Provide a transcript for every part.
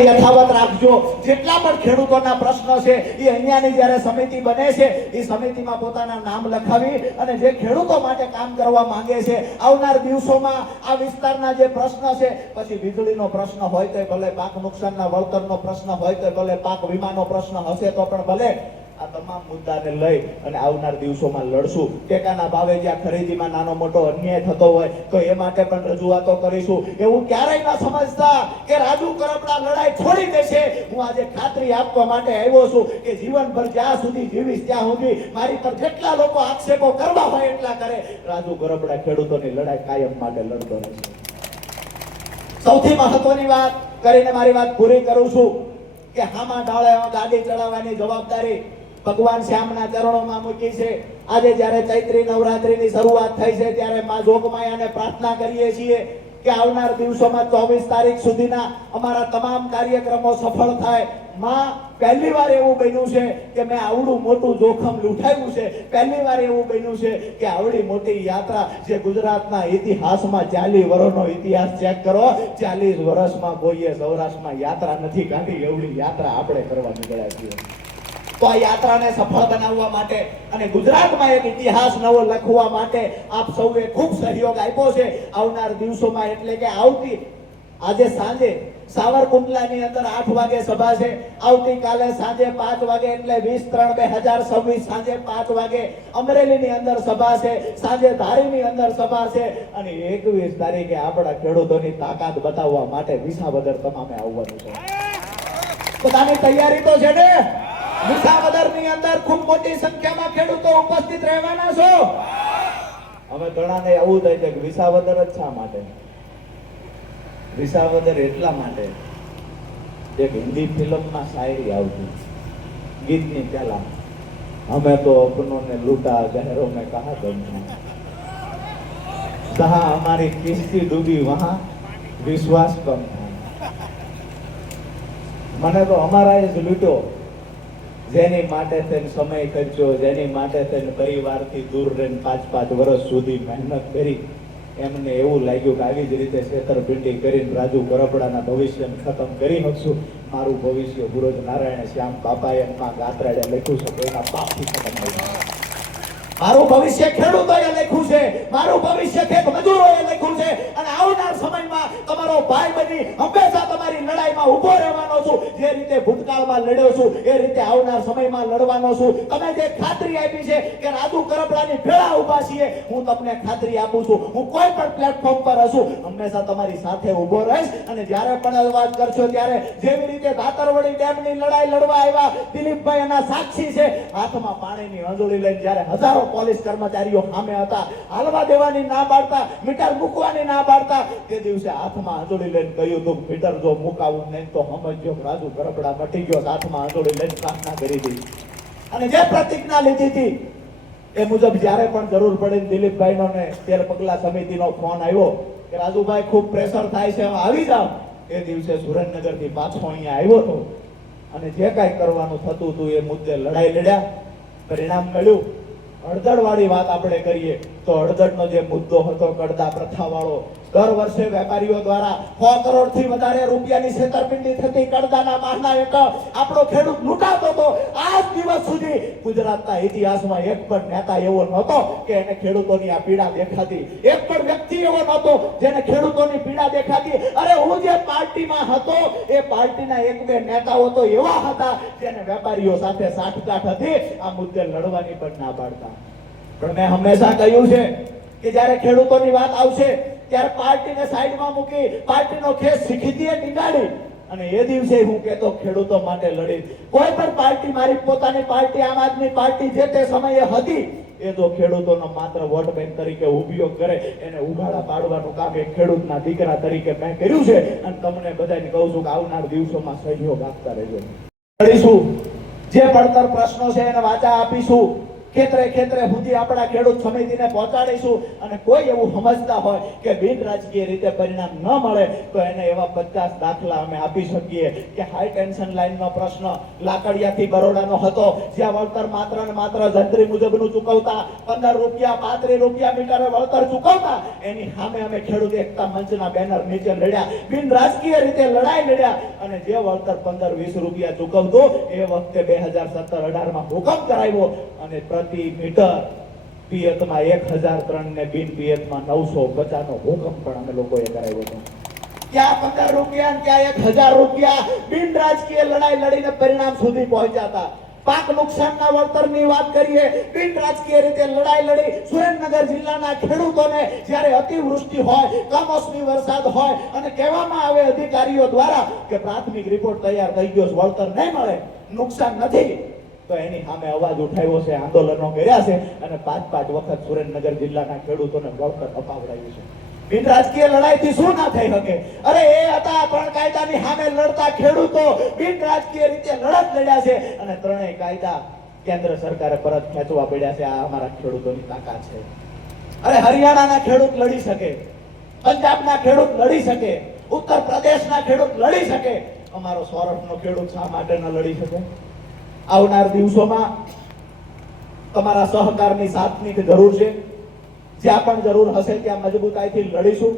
યથાવત રાખજો। જેટલા પણ ખેડૂતોના પ્રશ્ન છે એ અહીંયાની જ્યારે સમિતિ બને છે એ સમિતિમાં પોતાના નામ લખાવી અને જે ખેડૂતો માટે કામ કરવા માંગે છે આવનાર દિવસોમાં આ વિસ્તારના જે પ્રશ્ન છે, પછી વીજળીનો પ્રશ્ન હોય તો ભલે, પાક નુકસાનના વળતરનો પ્રશ્ન હોય તો ભલે, પાક વીમાનો પ્રશ્ન હશે તો પણ ભલે, આ તમામ મુદ્દાને લઈ અને આવનાર દિવસોમાં લડશું। ટેકાના ભાવે જ્યાં ખરીદીમાં નાનો મોટો અન્યાય થતો હોય તો એ માટે પણ રજૂઆતો કરીશું। એવું ક્યારેય ન સમજતા કે રાજુ કરપડા લડાઈ છોડી દેશે। હું આજે ખાતરી આપવા માટે આવ્યો છું કે જીવનભર જ્યાં સુધી જીવીશ ત્યાં સુધી મારી પર જેટલા લોકો આક્ષેપો કરવા હોય એટલા કરે, રાજુ કરપડા ખેડૂતોની લડાઈ કાયમ માટે લડતો રહેશે। સૌથી મહત્વની વાત કરીને મારી વાત પૂરી કરું છું કે હામા ડાળે ગાડી ચડાવવાની જવાબદારી ભગવાન શ્યામના ચરણોમાં મૂકી છે। આજે જ્યારે ચૈત્રી નવરાત્રીની શરૂઆત થઈ છે ત્યારે માં જોગમાયાને પ્રાર્થના કરીએ છીએ કે આવનાર દિવસોમાં 24 તારીખ સુધીના અમારા તમામ કાર્યક્રમો સફળ થાય। માં, પહેલી વાર એવું બન્યું છે કે મેં આવડું મોટું જોખમ લૂંટાવ્યું છે। પહેલી વાર એવું બન્યું છે કે આવડી મોટી યાત્રા જે ગુજરાતના ઇતિહાસમાં 40 વર્ષનો ઇતિહાસ ચેક કરો, 40 વર્ષમાં કોઈએ સૌરાષ્ટ્રમાં યાત્રા નથી કાઢી, એવડી યાત્રા આપણે કરવા નીકળ્યા છીએ। તો આ યાત્રાને સફળ બનાવવા માટે અને ગુજરાતમાં એક ઇતિહાસ નવો લખવા માટે આપ સૌએ ખૂબ સહયોગ આપ્યો છે। આવનાર દિવસોમાં એટલે કે આજે સાંજે સાવરકુંડલાની અંદર 8 વાગે સભા છે, આવતીકાલે સાંજે 5 વાગે એટલે 20/3/2026 સાંજે 5 વાગે અમરેલીની અંદર સભા છે, સાંજે ધારીની અંદર સભા છે અને 21 તારીખે આપણા ખેડૂતોની તાકાત બતાવવા માટે વિસાવદર તમામે આવવાનું છે। બધાની તૈયારી તો છે ને? વિસાવદરની અંદર ખૂબ મોટી સંખ્યામાં ખેડૂતો ઉપસ્થિત રહેવાના છો। અમે ઘણાને એવું થાય છે કે વિસાવદર જ શા માટે? વિસાવદર એટલા માટે, એક હિન્દી ફિલ્મમાં શાયરી આવતી, ગીતની પહેલા, હમે તો અપનોને લૂટા ગહેરો મેં કહા દમ જહાં હમારી કિસ્તી ડૂબી વહાં વિશ્વાસ કમ था। મને તો અમારા જ લૂટ્યો, જેની માટે તેને સમય ખર્ચ્યો, જેની માટે તેને પરિવારથી દૂર રહીને 5-5 વર્ષ સુધી મહેનત કરી, એમને એવું લાગ્યું કે આવી જ રીતે છેતરપિંડી કરીને રાજુ કરપડાના ભવિષ્યને ખતમ કરી નાખશું। મારું ભવિષ્ય ગુરુજ નારાયણ શ્યામ બાપાએ માં ગાત્રાડે લખ્યું છે, કોઈના પાપથી ખતમ નહીં। મારું ભવિષ્ય ખેડૂતોએ લખ્યું છે, મારું ભવિષ્ય ખેત મજૂરોએ લખ્યું છે અને આવનાર સમયમાં તમારો ભાઈ બની હંમેશા તમારી લડાઈમાં ઊભો રહેવાનો છું। જે રીતે ભૂતકાળમાં લડ્યો છું એ રીતે આવનાર સમયમાં લડવાનો છું। તમે જે ખાતરી આપી છે કે રાજુ કરપડાની ભેળા ઊભા છીએ, હું તમને ખાતરી આપું છું, હું કોઈ પણ પ્લેટફોર્મ પર હશું હંમેશા તમારી સાથે ઊભો રહીશ। અને જ્યારે પણ વાત કરશો ત્યારે જેવી રીતે દાતરવડી ડેમની લડાઈ લડવા આવ્યા દિલીપભાઈ એના સાક્ષી છે, હાથમાં પાણીની અંજોળી લઈને જ્યારે હજારો પોલીસ કર્મચારીઓ સામે હતા, હાલવા દેવાની ના પાડતા, મીટર મૂકવાની ના પાડતા, તે દિવસે હાથમાં આંજોળી લઈને કહ્યું હતું મીટર જો મુકાવું નહીં તો સમજજો રાજુ કરપડા મટી ગયો। હાથમાં આંજોળી લઈને પ્રાર્થના કરી દીધી અને જે પ્રતિજ્ઞા લીધી હતી એ મુજબ જ્યારે પણ જરૂર પડે દિલીપભાઈનો ને 13 પગલા સમિતિનો ફોન આવ્યો કે રાજુભાઈ ખૂબ પ્રેશર થાય છે, આવી જાવ, એ દિવસે સુરેન્દ્રનગરથી પાછો અહીંયા આવ્યો હતો અને જે કાંઈ કરવાનું થતું હતું એ મુદ્દે લડાઈ લડ્યા, પરિણામ મળ્યું। અડધડવાળી વાત આપણે કરીએ તો અડધડનો જે મુદ્દો હતો કડદા પ્રથા વાળો, દર વર્ષે વેપારીઓ દ્વારા 100 કરોડથી વધારે રૂપિયાની છેતરપિંડી થતી, કડદાના માહના એક આપણો ખેડૂત લૂંટાતો હતો। આજ દિવસ સુધી ગુજરાતના ઇતિહાસમાં એક પણ નેતા એવો નહોતો કે એને ખેડૂતોની આ પીડા દેખાતી, એક પણ વ્યક્તિ એવો નહોતો જેને ખેડૂતોની પીડા દેખાતી। અરે હું જે પાર્ટીમાં હતો એ પાર્ટીના 1-2 નેતાઓ તો એવા હતા જેને વેપારીઓ સાથે સાઠગાંઠ હતી, આ મુદ્દે લડવાની પણ ના પાડતા। પણ મેં હંમેશા કહ્યું છે કે જ્યારે ખેડૂતોની વાત આવશે ત્યારે પાર્ટીને સાઈડમાં મૂકી પાર્ટીનો ખેસ શીખીતીએ ટીંગાડી અને એ દિવસે હું કહેતો ખેડૂતો માટે લડી। કોઈ પણ પાર્ટી, મારી પોતાની પાર્ટી આમ આદમી પાર્ટી જે તે સમયે હતી, એ જો ખેડૂતોનો માત્ર વોટ બેંક તરીકે ઉપયોગ કરે, એને ઉઘાડા પાડવાનું કામ એક ખેડૂતના દીકરા તરીકે મેં કર્યું છે અને તમને બધાને કહું છું કે આવનાર દિવસોમાં સહયોગ આપતા રહેજો। લડીશું, જે પડતર પ્રશ્નો છે એને વાચા આપીશું ખેતરે ખેતરે સુધી આપણા ખેડૂત સમિતિને પહોંચાડીશું અને કોઈ એવું સમજતા હોય કે બિન રાજકીય રીતે પરિણામ ન મળે તો એને એવા 50 દાખલા અમે આપી શકીએ કે હાઈ ટેન્શન લાઈનનો પ્રશ્ન લાકડિયાથી બરોડાનો હતો, જ્યાં વળતર માત્ર ને માત્ર જંત્રી મુજબનું ચૂકવતા, 15 રૂપિયા 35 રૂપિયા મીટરે વળતર ચૂકવતા, એની સામે અમે ખેડૂત એકતા મંચના બેનર નીચે લડ્યા, બિન રાજકીય રીતે લડાઈ લડ્યા અને જે વળતર 15-20 રૂપિયા ચૂકવતું એ વખતે 2017-18 માં હુકમ કરાવ્યો અને પ્રતિ મીટર પિયતમાં 1003 ને બિન પિયતમાં 950 નો હુકમ પણ અમે લોકોએ કરાવ્યો હતો. ક્યાં 15 રૂપિયા ક્યાં 1000 રૂપિયા બિન રાજકીય લડાઈ લડીને પરિણામ સુધી પહોંચ્યા હતા. પાક નુકસાનના વળતરની વાત કરીએ, બિન રાજકીય રીતે લડાઈ લડી સુરેન્દ્રનગર જિલ્લાના ખેડૂતોને જ્યારે અતિવૃષ્ટિ હોય, કમોસમી વરસાદ હોય અને કહેવામાં આવે અધિકારીઓ દ્વારા કે પ્રાથમિક રિપોર્ટ તૈયાર થઈ ગયો, વળતર નહીં મળે, નુકસાન નથી, તો એની સામે અવાજ ઉઠાવ્યો છે, આંદોલનો કર્યા છે અને 5-5 વખત સુરેન્દ્રનગર જિલ્લાના ખેડૂતોને વળતર અપાવડાવ્યું છે. બિન રાજકીય લડાઈથી શું ના થઈ શકે? અરે એ હતા 3 કાયદાની સામે લડતા ખેડૂતો, બિન રાજકીય રીતે લડત લડ્યા છે અને 3 કાયદા કેન્દ્ર સરકારે પરત ખેંચવા પડ્યા છે. આ અમારા ખેડૂતોની તાકાત છે. અરે હરિયાણાના ખેડૂત લડી શકે, પંજાબના ખેડૂત લડી શકે, ઉત્તર પ્રદેશના ખેડૂત લડી શકે, અમારો સૌરાષ્ટ્રનો ખેડૂત શા માટે ન લડી શકે? આવનાર દિવસોમાં તમારા સહકારની સાથની જરૂર છે. જ્યાં પણ જરૂર હશે ત્યાં મજબૂતાઈથી લડીશું.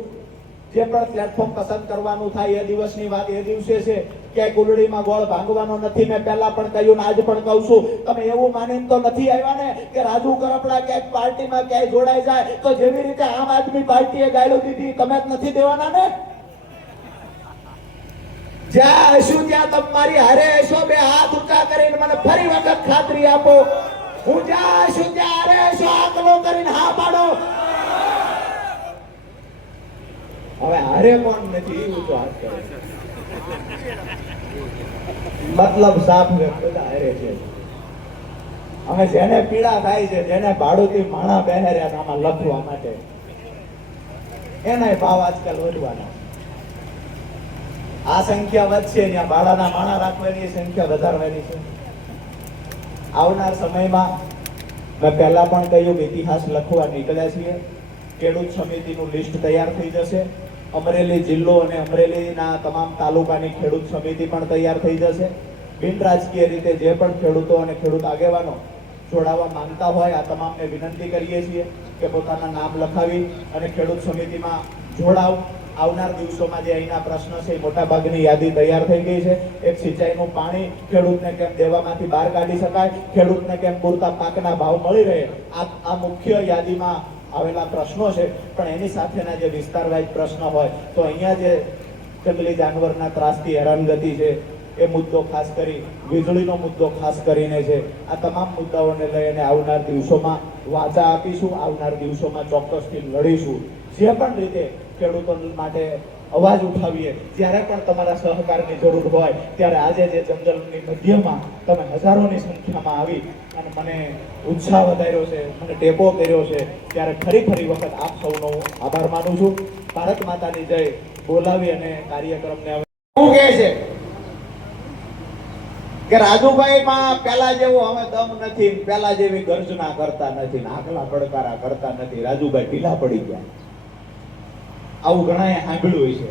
જે પણ પ્લેટફોર્મ પસંદ કરવાનું થાય એ દિવસની વાત એ દિવસે છે. ક્યાંય કુલડીમાં ગોળ ભાંગવાનો નથી. મેં પહેલા પણ કહ્યું ને આજ પણ કહું છું, તમે એવું માનીને તો નથી આવ્યા ને કે રાજુ કરપડા ક્યાંક પાર્ટીમાં ક્યાંય જોડાઈ જાય તો જેવી રીતે આમ આદમી પાર્ટીએ ગાળો દીધી તમે જ નથી દેવાના ને? જ્યાં હશું ત્યાં તમારી હારે હશો. 2 હાથ ઊંચા કરીને મને ફરી વખત ખાતરી આપો, હું જ્યાં હશું ત્યાં હારે હશો. આકલો કરીને હા પાડો. હવે હારે કોણ નથી ઊંચો હાથ કરે, મતલબ સાફ બધા હારે છે. અમે જેને પીડા થાય છે, જેને ભાડુથી માણા બેહર્યા આમાં લખવા માટે, એના ભાવ આજકાલ વધવાના. આ સંખ્યા વધશે ત્યાં ભાડાના માણા રાખવાની સંખ્યા વધારવાની છે. આવનાર સમયમાં મેં પહેલા પણ કહ્યું કે ઇતિહાસ લખવા નીકળ્યા છીએ. ખેડૂત સમિતિનું લિસ્ટ તૈયાર થઈ જશે. અમરેલી જિલ્લો અને અમરેલીના તમામ તાલુકાની ખેડૂત સમિતિ પણ તૈયાર થઈ જશે. બિન રાજકીય રીતે જે પણ ખેડૂતો અને ખેડૂત આગેવાનો જોડાવા માંગતા હોય આ તમામને વિનંતી કરીએ છીએ કે પોતાના નામ લખાવી અને ખેડૂત સમિતિમાં જોડાવ. આવનાર દિવસોમાં જે અહીંના પ્રશ્ન છે મોટા ભાગની યાદી તૈયાર થઈ ગઈ છે. એક સિંચાઈનું પાણી ખેડૂતને કેમ દેવામાંથી બહાર કાઢી શકાય, ખેડૂતને કેમ પૂરતા પાકના ભાવ મળી રહે, આ મુખ્ય યાદીમાં આવેલા પ્રશ્નો છે. પણ એની સાથેના જે વિસ્તાર વાઇઝ પ્રશ્ન હોય તો અહીંયા જે જંગલી જાનવરના ત્રાસથી હેરાનગતિ છે એ મુદ્દો ખાસ કરી, વીજળીનો મુદ્દો ખાસ કરીને છે. આ તમામ મુદ્દાઓને લઈને આવનાર દિવસોમાં વાચા આપીશું. આવનાર દિવસોમાં ચોક્કસથી લડીશું. જે પણ રીતે ખેડૂતો માટે અવાજ ઉઠાવીએ. જ્યારે પણ તમારા સહકારની જરૂર હોય ત્યારે આજે જે જંગલની મધ્યમાં તમે હજારોની સંખ્યામાં આવી અને મને ઉત્સાહ વધાર્યો છે, મને ટેકો કર્યો છે, ત્યારે ફરી વખત આપ સૌનો આભાર માનું છું. ભારત માતાની જય બોલાવી અને કાર્યક્રમને હવે શું કહે છે કે રાજુભાઈમાં પેલા જેવો હવે દમ નથી, પેલા જેવી ગર્જના કરતા નથી, આકલા પડકારા કરતા નથી. રાજુભાઈ ઢીલા પડી ગયા. આવું ઘણાએ સાંભળ્યું છે.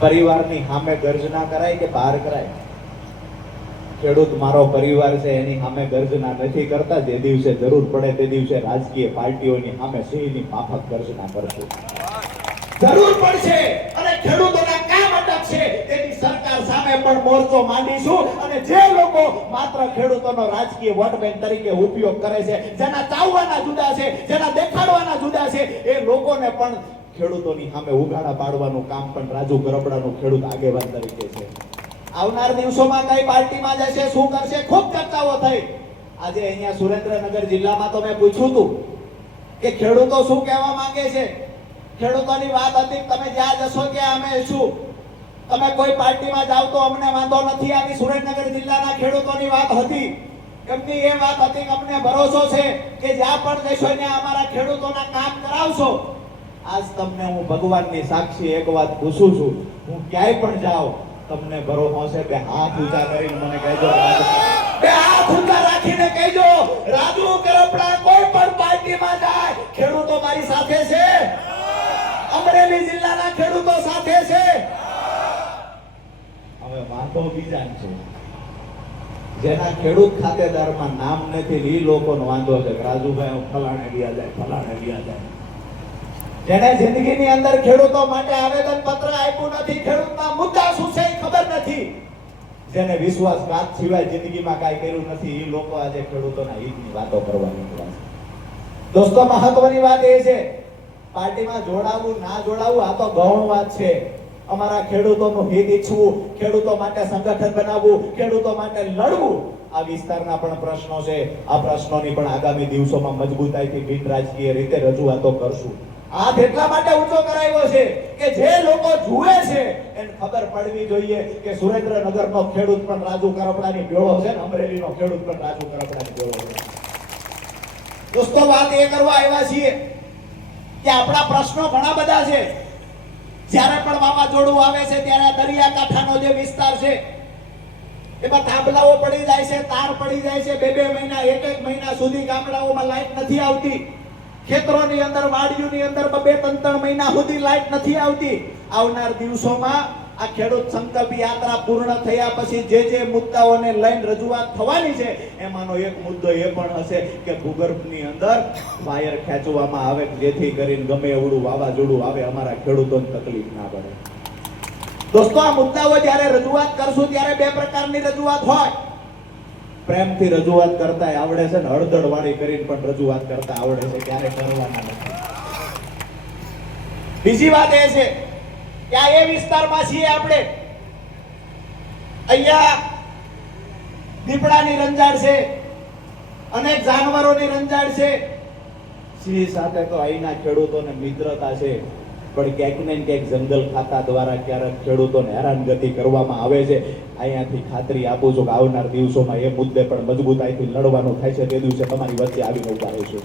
પરિવારની સામે ગર્જના કરાય કે બહાર કરાય? ખેડૂત મારો પરિવાર છે એની સામે ગર્જના નથી કરતા. જે દિવસે જરૂર પડે તે દિવસે રાજકીય પાર્ટીઓની સામે સિંહની માફક ગર્જના કરશું. જરૂર પડશે અને ખેડૂતોના કામ અટકશે તેની સરકાર સામે પણ મોરચો માંડીશું. અને જે લોકો માત્ર ખેડૂતોનો રાજકીય વોટ બેંક તરીકે ઉપયોગ કરે છે, જેના ચાવવાના જુદા છે, જેના દેખાડવાના જુદા છે, એ લોકોને પણ ખેડૂતોની સામે ઉગાડા પાડવાનું કામ પણ રાજુ કરપડાનું ખેડૂત આગેવાન તરીકે છે. આવનાર દિવસોમાં કઈ પાર્ટીમાં જશે, શું કરશે, ખૂબ ચર્ચાઓ થઈ. આજે અહીંયા સુરેન્દ્રનગર જિલ્લામાં તો મેં પૂછ્યું હતું કે ખેડૂતો શું કહેવા માંગે છે. ખેડૂતોની વાત હતી તમે જ્યાં જશો ત્યાં અમે છું, તમે કોઈ પાર્ટીમાં જાવ તો અમને વાંધો નથી. આવી સુરેન્દ્રનગર જિલ્લાના ખેડૂતોની વાત હતી. એમની એ વાત હતી કે અમને ભરોસો છે કે જ્યાં પણ જશો ત્યાં અમારા ખેડૂતોના કામ કરાવશો. આજ તમને હું ભગવાનની સાક્ષી એક વાત પૂછું છું, હું ક્યાંય પણ જાઉં તમને ભરોસો છે કે હાથ ઊંચા કરીને મને કહેજો બે હાથ ઊંચા રાખીને કહેજો, રાજુ કરપડા કોઈ પણ પાર્ટીમાં જાય, ખેડૂતો મારી સાથે છે, અમરેલી જિલ્લાના ખેડૂતો સાથે છે. હવે વાતો બીજા છે, જેના ખેડૂત ખાતેદારમાં નામ નથી એ લોકોનો વાંધો છે કે રાજુભાઈ હું ફલાણે વ્યા જાય, ફલાણે વ્યા જાય. જેને જિંદગીની અંદર ખેડૂતો માટે આવેદન પત્ર આપ્યું નથી, ખેડૂતના મુદ્દા શું છે એ ખબર નથી, જેને વિશ્વાસઘાત સિવાય જિંદગીમાં કાંઈ કર્યું નથી, એ લોકો આજે ખેડૂતોના હિતની વાતો કરવા નીકળ્યા છે. દોસ્તો, મહત્વની વાત એ છે, પાર્ટીમાં જોડાવું ના જોડાવું આ તો ગૌણ વાત છે. અમારા ખેડૂતોનું હિત ઈચ્છવું, ખેડૂતો માટે સંગઠન બનાવવું, ખેડૂતો માટે લડવું, આ વિસ્તારના પણ પ્રશ્નો છે. આ પ્રશ્નોની પણ આગામી દિવસોમાં મજબૂતાઈથી બિન રાજકીય રીતે રજૂઆતો કરશું. હાથ એટલા માટે ઊંચો કરાયો છે કે જે લોકો જુએ છે એને ખબર પડવી જોઈએ કે સુરેન્દ્રનગરનો ખેડૂત પણ રાજુ કરપડાની ભેળો છે ને અમરેલીનો ખેડૂત પણ રાજુ કરપડાની ભેળો છે. દોસ્તો, વાત એ કરવા આવ્યા છીએ કે આપણા પ્રશ્નો ઘણા બધા છે. જ્યારે પણ વાવાઝોડું આવે છે ત્યારે દરિયાકાંઠાનો જે વિસ્તાર છે એમાં થાંભલાઓ પડી જાય છે, તાર પડી જાય છે, 2-2 મહિના 1-1 મહિના સુધી ગામડાઓમાં લાઈટ નથી આવતી. ખેતરોની અંદર, વાડીઓની અંદર 2-3 મહિના સુધી લાઈટ નથી આવતી. આવનાર દિવસોમાં આ ખેડૂત સંકલ્પ યાત્રા પૂર્ણ થયા પછી જે મુદ્દાઓને લઈને રજૂઆત થવાની છે એમાંનો એક મુદ્દો એ પણ હશે કે ભૂગર્ભની અંદર વાયર ખેંચવામાં આવે, જેથી કરીને ગમે એવડું વાવાઝોડું આવે અમારા ખેડૂતોને તકલીફ ના પડે. દોસ્તો, આ મુદ્દાઓ જ્યારે રજૂઆત કરશું ત્યારે 2 પ્રકારની રજૂઆત હોય. પ્રેમથી રજૂઆત કરતા આવડે છે ને હળદળ વાળી કરીને પણ રજૂઆત કરતા આવડે છે, ક્યારે કરવાના નથી. બીજી વાત એ છે કે આ એ વિસ્તારમાં છીએ આપણે, અહીંયા દીપડાની રંજાડ છે, અનેક જાનવરોની રંજાડ છે. સિંહ સાથે તો અહીંના ખેડૂતોને મિત્રતા છે, પણ ક્યાંક ને ક્યાંક જંગલ ખાતા દ્વારા ક્યારેક ખેડૂતોને હેરાનગતિ કરવામાં આવે છે. અહીંયાથી ખાતરી આપું છું કે આવનાર દિવસોમાં એ મુદ્દે પણ મજબૂતાઈથી લડવાનું થાય છે. તે દિવસે તમારી વચ્ચે આવીને ઉભા રહીશું.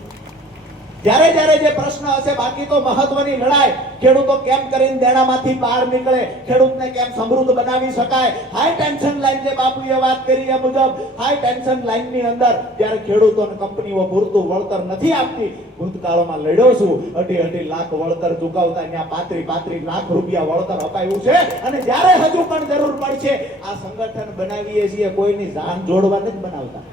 જ્યારે જે પ્રશ્ન હશે, બાકી તો મહત્વની લડાઈ ખેડૂતો કેમ કરીને દેણામાંથી બહાર નીકળે, ખેડૂતને કેમ સમૃદ્ધ બનાવી શકાય. હાઈ ટેન્શન લાઈન જે બાપુએ વાત કરી એ મુજબ હાઈ ટેન્શન લાઈનની અંદર જ્યારે ખેડૂતોને કંપનીઓ પૂરતું વળતર નથી આપતી, ભૂતકાળમાં લડ્યો છું, 2.5 લાખ વળતર ચૂકવતા ત્યાં 35 લાખ રૂપિયા વળતર અપાયું છે. અને જ્યારે હજુ પણ જરૂર પડશે આ સંગઠન બનાવીએ છીએ, કોઈની જાન જોડવા નથી બનાવતા.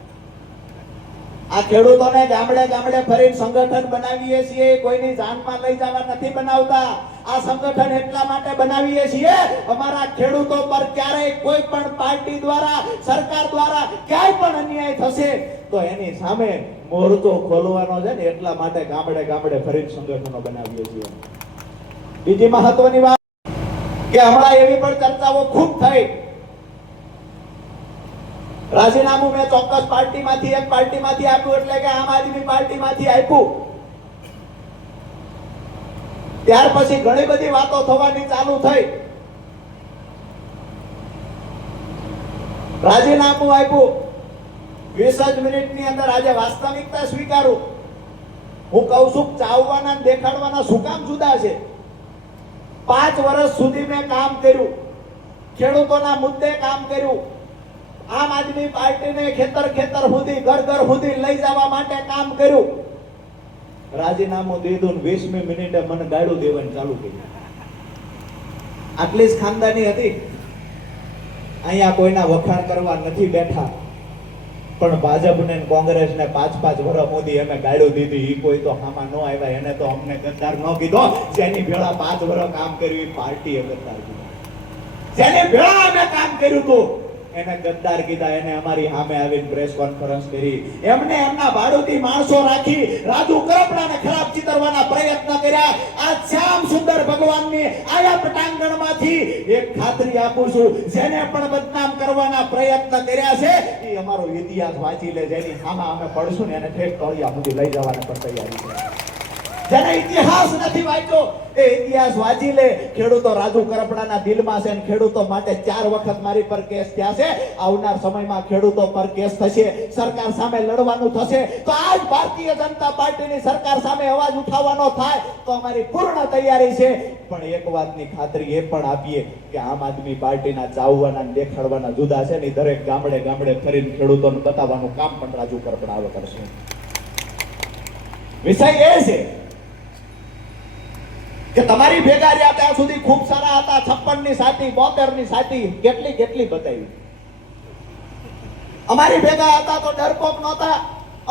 આ ખેડૂતોને ગામડે ફરીને સંગઠન બનાવીએ છીએ, કોઈની જાનમાં લઈ જવા નથી બનાવતા. આ સંગઠન એટલા માટે બનાવીએ છીએ અમારા ખેડૂતો પર ક્યારેય કોઈ પણ પાર્ટી દ્વારા, સરકાર દ્વારા ક્યાંય પણ અન્યાય થશે તો એની સામે મોરચો ખોલવાનો છે ને, એટલા માટે ગામડે ફરીને સંગઠનો બનાવીએ છીએ. બીજી મહત્વની વાત કે હમણાં એવી પણ ચર્ચાઓ ખૂબ થઈ, રાજીનામું મેં ચોક્કસ પાર્ટીમાંથી એક પાર્ટીમાંથી આપ્યું એટલે કે આમ આદમી પાર્ટીમાંથી આપ્યું. ત્યાર પછી ઘણી બધી વાતો થવાની ચાલુ થઈ. રાજીનામું આપ્યું, 20 જ મિનિટની અંદર આજે વાસ્તવિકતા સ્વીકારું. હું કહું છું ચાવવાના દેખાડવાના શું કામ જુદા છે. 5 વર્ષ સુધી મેં કામ કર્યું, ખેડૂતોના મુદ્દે કામ કર્યું. આમ આદમી પાર્ટીને ખેતર સુધી, ઘર સુધી લઈ જવા માટે કામ કર્યું. રાજીનામું દીધું, 20મી મિનિટે મને ગાળું દેવાની ચાલુ કરી. આટલી જ ખાનદાની હતી. અહીંયા કોઈના વખાણ કરવા નથી બેઠા, પણ ભાજપને કોંગ્રેસને 5-5 વર્ષ મોદી અમે ગાળું દીધી. ઈ કોઈ તો હામાં ન આવ્યા, એને તો અમને ગદ્દાર ન કીધો. જેની ભેળા 5 વર્ષ કામ કર્યું એ પાર્ટીએ ગદ્દાર કીધું. જેની ભેળા અમે કામ કર્યું હતું એને ગદ્દાર કીધા. એને અમારી સામે આવીને પ્રેસ કોન્ફરન્સ કરી. એમને એમના ભાડુતી માણસો રાખી રાજુ કરપડાને ખરાબ ચિતરવાના પ્રયત્ન કર્યા. આ શ્યામ સુંદર ભગવાનની આયા પટાંગણમાંથી એક ખાતરી આપું છું, જેને પણ બદનામ કરવાના પ્રયત્ન કર્યા છે એ અમારો ઇતિહાસ વાંચી લે. જેની સામે અમે પડશું ને એને ઠેક તળિયા સુધી લઈ જવાને પણ તૈયારી છે. જેને ઇતિહાસ નથી વાંચ્યો એ ઇતિહાસ વાંચી લે. ખેડૂતો રાજુ કરપડાના દિલમાં છે અને ખેડૂતો માટે 4 વખત મારી પર કેસ થયા છે. આવનાર સમયમાં ખેડૂતો પર કેસ થશે, સરકાર સામે લડવાનું થશે. તો આજ ભારતીય જનતા પાર્ટીની સરકાર સામે અવાજ ઉઠાવવાનો થાય તો અમારી પૂર્ણ તૈયારી છે. પણ એક વાતની ખાતરી એ પણ આપીએ કે આમ આદમી પાર્ટીના ચાવવાના દેખાડવાના જુદા છે ને દરેક ગામડે ગામડે ફરીને ખેડૂતોને બતાવવાનું કામ પણ રાજુ કરપડા આવે કરશે. વિષય એ છે કે તમારી ભેગા રહ્યા ત્યાં સુધી ખૂબ સારા હતા. 56 ની સાથી, 72 ની સાથી, કેટલી બતાવી. અમારી ભેગા હતા તો ડરપોક નહોતા,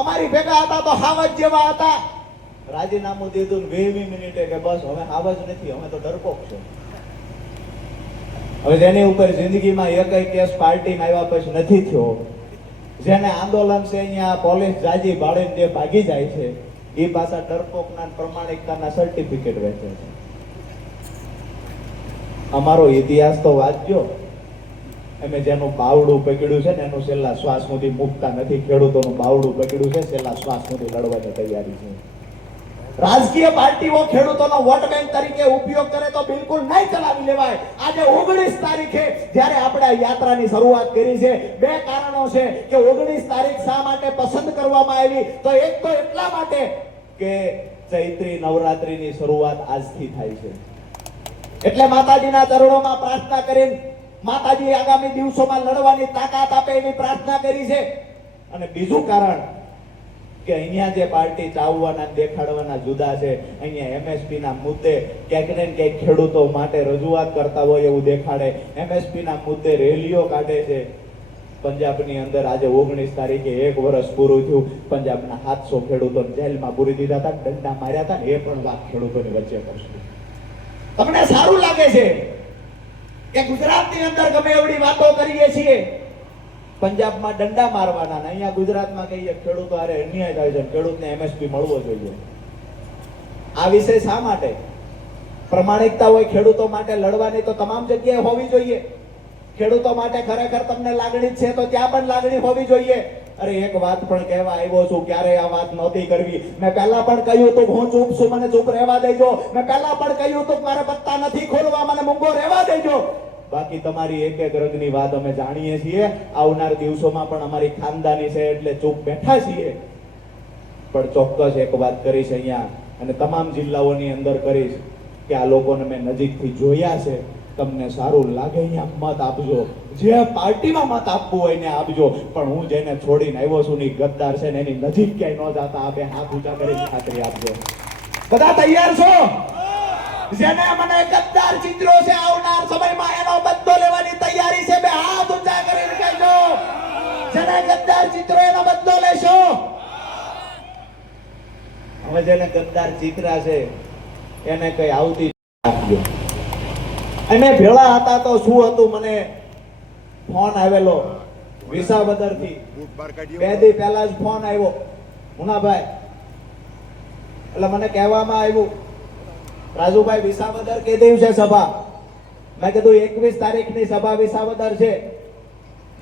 અમારી ભેગા હતા તો હાવજ જેવા હતા. રાજીનામું દીધું 20 મિનિટે કે બસ હવે હાવજ નથી, અમે તો ડરપોક છે. હવે જેની ઉપર જિંદગીમાં એકય કેસ પાર્ટીમાં આવ્યા પછી નથી થયો, જેને આંદોલન છે અહીંયા પોલીસ જાજી ભાળીને જે ભાગી જાય છે એ પાછા ડરપોકના પ્રમાણિકતાના સર્ટિફિકેટ વેચે છે. અમારો ઇતિહાસ તો વાંચજો. અમે જેનું બાવડું પકડ્યું છે ને એનું છેલ્લા શ્વાસ સુધી મુકતા નથી. ખેડૂતોનું બાવડું પકડ્યું છે, છેલ્લા શ્વાસ સુધી લડવાની તૈયારી છે. રાજકીય પાર્ટીઓ ખેડૂતોનો વોટ બેંક તરીકે ઉપયોગ કરે તો બિલકુલ નહીં ચલાવી લેવાય. આજે 19 તારીખે જ્યારે આપણે આ યાત્રાની શરૂઆત કરી છે, 2 કારણો છે કે 19 તારીખ શા માટે પસંદ કરવામાં આવી. તો એક તો એટલા માટે કે ચૈત્રી નવરાત્રીની શરૂઆત આજથી થાય છે. એટલે માતાજીના ચરણોમાં પ્રાર્થના કરીને માતાજી આગામી દિવસોમાં લડવાની તાકાત આપે એવી પ્રાર્થના કરી છે. અને બીજું કારણ કે અહીંયા જે પાર્ટી ચાવવાના દેખાડવાના જુદા છે, અહીંયા એમએસપી ના મુદ્દે ક્યાંક ને ક્યાંક ખેડૂતો માટે રજૂઆત કરતા હોય એવું દેખાડે. એમએસપી ના મુદ્દે રેલીઓ કાઢે છે. પંજાબની અંદર આજે 19 તારીખે 1 વર્ષ પૂરું થયું. પંજાબના 700 ખેડૂતોને જેલમાં પૂરી દીધા હતા, દંડા માર્યા હતા. એ પણ વાત ખેડૂતોની વચ્ચે કરશું. તમને સારું લાગે છે કે ગુજરાતની અંદર ગમે એવડી વાતો કરીએ છીએ, પંજાબમાં દંડા મારવાના, અહીંયા ગુજરાતમાં કહીએ ખેડૂતો હારે અન્યાય થાય છે, ખેડૂતને એમએસપી મળવો જોઈએ. આ વિષય શા માટે? પ્રમાણિકતા હોય ખેડૂતો માટે લડવાની તો તમામ જગ્યાએ હોવી જોઈએ. ખેડૂતો માટે ખરેખર તમને લાગણી છે તો ત્યાં પણ લાગણી હોવી જોઈએ. અરે એક વાત પણ કહેવા આવ્યો છું, ક્યારે આ વાત નહોતી કરવી. મેં પહેલા પણ કહ્યું હતું હું ચૂપ છું, મને ચૂપ રહેવા દેજો. મેં પહેલા પણ કહ્યું હતું મારે પત્તા નથી ખોલવા, મને મૂંગો રહેવા દેજો. બાકી તમારી એક રંગની વાત અમે જાણીએ છીએ. આવનાર દિવસોમાં પણ અમારી ખાનદાની છે એટલે ચૂપ બેઠા છીએ. પણ ચોક્કસ એક વાત કરીશ અહીંયા અને તમામ જિલ્લાઓની અંદર કરીશ કે આ લોકોને મેં નજીકથી જોયા છે. તમને સારું લાગે અહીંયા મત આપજો, જે પાર્ટીમાં મત આપવું હોય ને આપજો. પણ હું જેને છોડીને આવ્યો છું ને ગદ્દાર છે ને એની નજીક ક્યાંય ન જાતા. આ બે હાથ ઊંચા કરીને ખાતરી આપજો. બધા તૈયાર છો? જેને મને ગદ્દાર ચિત્રો છે આવનાર સમયમાં એનો બદલો લેવાની તૈયારી છે. બે હાથ ઊંચા કરીને કહેજો જેને ગદ્દાર ચિત્રો એનો બદલો લેશો. હવે જેને ગદ્દાર ચિત્રા છે એને કઈ આવતી આપજો. અમે ભેળા હતા તો શું હતું, મને ફોન આવેલો વિસાવદર થી. 2 દી પહેલા જ ફોન આવ્યો મુનાભાઈ. એટલે મને કહેવામાં આવ્યું રાજુભાઈ વિસાવદર કે દિવસે સભા? મેં કીધું 21 તારીખની સભા વિસાવદર છે.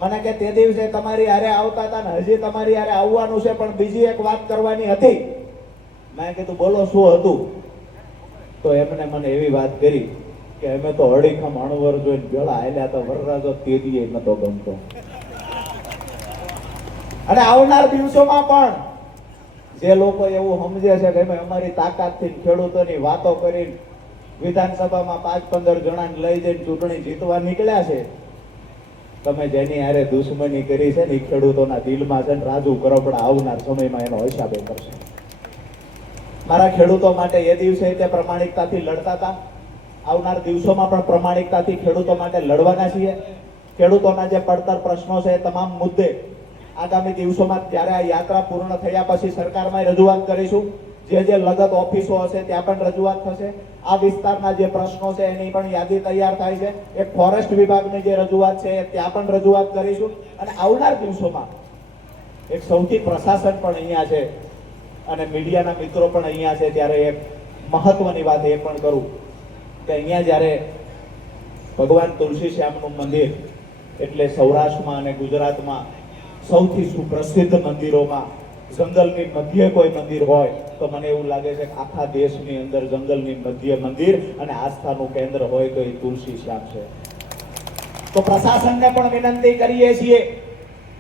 મને કે તે દિવસે તમારી હારે આવતા હતા ને હજી તમારી હારે આવવાનું છે પણ બીજી એક વાત કરવાની હતી. મેં કીધું બોલો શું હતું? તો એમને મને એવી વાત કરી કે અમે તો અડીખમ અણવર જોઈને ભેળા આલ્યા તો વરરાજો તેદીએ નતો ગમતો. અને આવનાર દિવસોમાં પણ જે લોકો એવું સમજે છે કે અમે અમારી તાકાતથી ખેડૂતોની વાતો કરીને વિધાનસભામાં 5-15 જણાને લઈ જઈને ચૂંટણી જીતવા નીકળ્યા છે, તમે જેની હારે દુશ્મની કરી છે ને એ ખેડૂતોના દિલમાં છે ને રાજુ કરપડા આવનાર સમયમાં એનો હિસાબે કરશે. મારા ખેડૂતો માટે એ દિવસે તે પ્રમાણિકતાથી લડતા હતા, આવનાર દિવસોમાં પણ પ્રમાણિકતાથી ખેડૂતો માટે લડવાના છીએ. ખેડૂતોના જે પડતર પ્રશ્નો છે તમામ મુદ્દે આગામી દિવસોમાં જ્યારે આ યાત્રા પૂર્ણ થયા પછી સરકારમાં રજૂઆત કરીશું. જે લગત ઓફિસો હશે ત્યાં પણ રજૂઆત થશે. આ વિસ્તારના જે પ્રશ્નો છે એની પણ યાદી તૈયાર થાય છે. એક ફોરેસ્ટ વિભાગની જે રજૂઆત છે ત્યાં પણ રજૂઆત કરીશું. અને આવનાર દિવસોમાં એક સૌથી પ્રશાસન પણ અહીંયા છે અને મીડિયાના મિત્રો પણ અહીંયા છે, ત્યારે એક મહત્વની વાત એ પણ કરું કે અહીંયા જ્યારે ભગવાન તુલસી શ્યામનું મંદિર એટલે સૌરાષ્ટ્રમાં અને ગુજરાતમાં સૌથી સુપ્રસિદ્ધ મંદિરોમાં જંગલની મધ્યે કોઈ મંદિર હોય તો મને એવું લાગે છે કે આખા દેશની અંદર જંગલની મધ્ય મંદિર અને આસ્થાનું કેન્દ્ર હોય તો એ તુલસી શ્યામ છે. તો પ્રશાસનને પણ વિનંતી કરીએ છીએ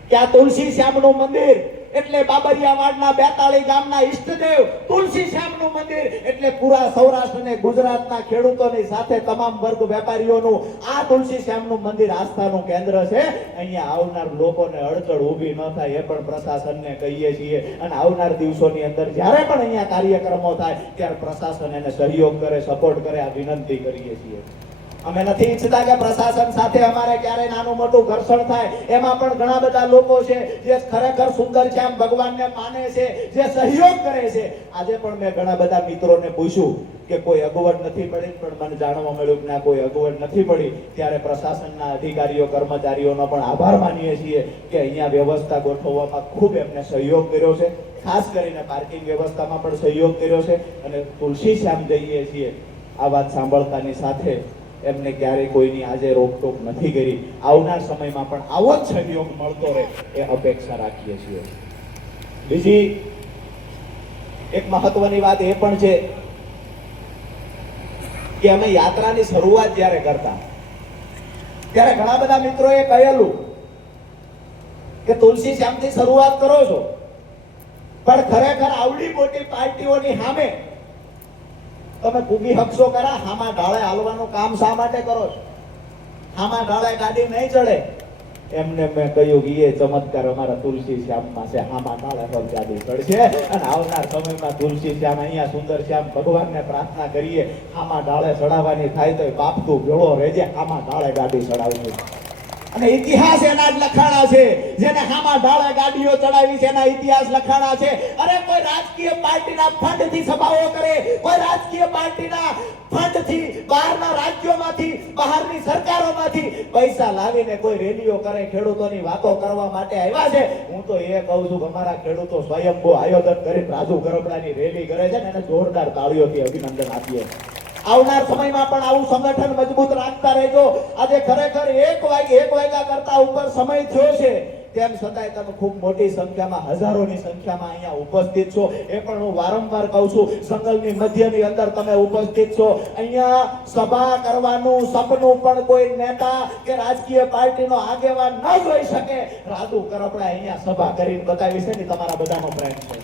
કે આ તુલસી શ્યામનું મંદિર એટલે બાબરિયાવાડના 42 ગામના ઈષ્ટદેવ તુલસી શ્યામનું મંદિર એટલે પૂરા સૌરાષ્ટ્ર અને ગુજરાતના ખેડૂતોની સાથે તમામ વર્ગ વેપારીઓનું આ તુલસી શ્યામનું મંદિર આસ્થાનું કેન્દ્ર છે. અહીંયા આવનાર લોકોને અડચણ ઊભી ન થાય એ પણ પ્રશાસનને કહીએ છીએ અને આવનાર દિવસોની અંદર જ્યારે પણ અહીંયા કાર્યક્રમો થાય ત્યારે પ્રશાસન એને સહયોગ કરે, સપોર્ટ કરે, આ વિનંતી કરીએ છીએ. અમે નથી ઈચ્છતા કે પ્રશાસન સાથે અમારે ક્યારે નાનું મોટું ઘર્ષણ થાય. એમાં પણ ઘણા બધા લોકો છે જે ખરેખર સુંદર શ્યામ ભગવાનને માને છે, જે સહયોગ કરે છે. આજે પણ મેં ઘણા બધા મિત્રોને પૂછ્યું કે કોઈ અગવડ નથી પડી, પણ મને જાણવા મળ્યું કે ના કોઈ અગવડ નથી પડી. ત્યારે પ્રશાસનના અધિકારીઓ કર્મચારીઓનો પણ આભાર માનીએ છીએ કે અહીંયા વ્યવસ્થા ગોઠવવામાં ખૂબ એમને સહયોગ કર્યો છે. ખાસ કરીને પાર્કિંગ વ્યવસ્થામાં પણ સહયોગ કર્યો છે અને તુલસી શ્યામ જઈએ છીએ આ વાત સાંભળતાની સાથે એમને ક્યારેય કોઈની આજે રોકટોક નથી કરી. આવનાર સમયમાં પણ આવો જ સહયોગ મળતો રહે એ અપેક્ષા રાખીએ છીએ. બીજી એક મહત્વની વાત એ પણ છે કે અમે યાત્રાની શરૂઆત જ્યારે કરતા ત્યારે ઘણા બધા મિત્રોએ કહેલું કે તુલસી શ્યામથી શરૂઆત કરો છો, પણ ખરેખર આવડી મોટી પાર્ટીઓની સામે તમે પૂગી હકશો ખરા? હામાં ઢાળે હાલવાનું કામ શા માટે કરો છો? હામાં ઢાળે ગાડી નહીં ચડે. એમને મેં કહ્યું કે એ ચમત્કાર અમારા તુલસી શ્યામમાં છે. હામાં ઢાળે પર ગાડી ચડશે અને આવનાર સમયમાં તુલસી શ્યામ અહીંયા સુંદર શ્યામ ભગવાનને પ્રાર્થના કરીએ હામાં ઢાળે ચડાવવાની થાય તો બાપ તું ભેળો રહેજે, હામાં ઢાળે ગાડી ચડાવજો. અને ઇતિહાસ એના જ લખાણા છે. જેને હામાં ઢાળે ગાડીઓ ચડાવી છે એના ઇતિહાસ લખાણા છે. અરે કોઈ રાજકીય પાર્ટીના ફંડથી સભાઓ કરે, કોઈ રાજકીય પાર્ટીના ફંડથી બહારના રાજ્યોમાંથી, બહારની સરકારોમાંથી પૈસા લાવીને કોઈ રેલીઓ કરે, ખેડૂતોની વાતો કરવા માટે આવ્યા છે. હું તો એ કહું છું કે અમારા ખેડૂતો સ્વયંભૂ આયોજન કરી રાજુ ગરબડાની રેલી કરે છે ને એને જોરદાર તાળીઓથી અભિનંદન આપીએ. આવનાર સમયમાં પણ આવું સંગઠન મજબૂત રાખતા રહેજો. આજે ખરેખર 1 વાગ્યા કરતા ઉપર સમય થયો છે, તેમ છતાંય તમે ખૂબ મોટી સંખ્યામાં, હજારોની સંખ્યામાં અહીંયા ઉપસ્થિત છો. એ પણ હું વારંવાર કહું છું, જંગલની મધ્યની અંદર તમે ઉપસ્થિત છો. અહીંયા સભા કરવાનું સપનું પણ કોઈ નેતા કે રાજકીય પાર્ટીનો આગેવાન ન જોઈ શકે. રાજુ કરપડા અહીંયા સભા કરીને બતાવી છે ને તમારા બધાનો પ્રેમ છે.